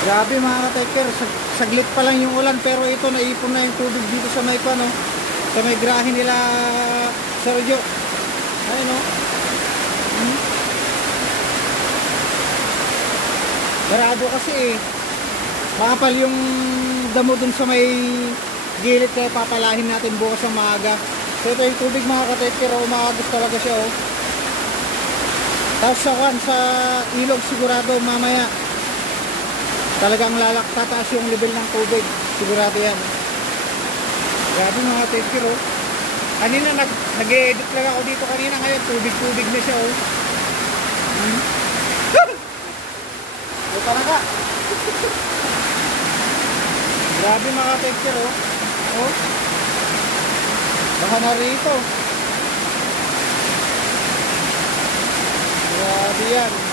Grabe mga ka-taker, saglit pa lang yung ulan pero ito naipon na yung tubig dito sa may pano, sa may grahe nila Sergio. Ayun o. Barado kasi eh. Makapal yung damo dun sa may gilid kaya papalahin natin bukas ng maaga. So ito yung tubig mga ka-taker, umaagos talaga siya oh. Tapos sa ilog sigurado mamaya talagang tataas yung level ng tubig, sigurado yan. Grabe mga taker oh. Kanina nag-e-edit lang ako dito kanina, ngayon tubig na siya oh. Ay talaga. Grabe mga taker oh. Oh. Baka na rito. Grabe yan.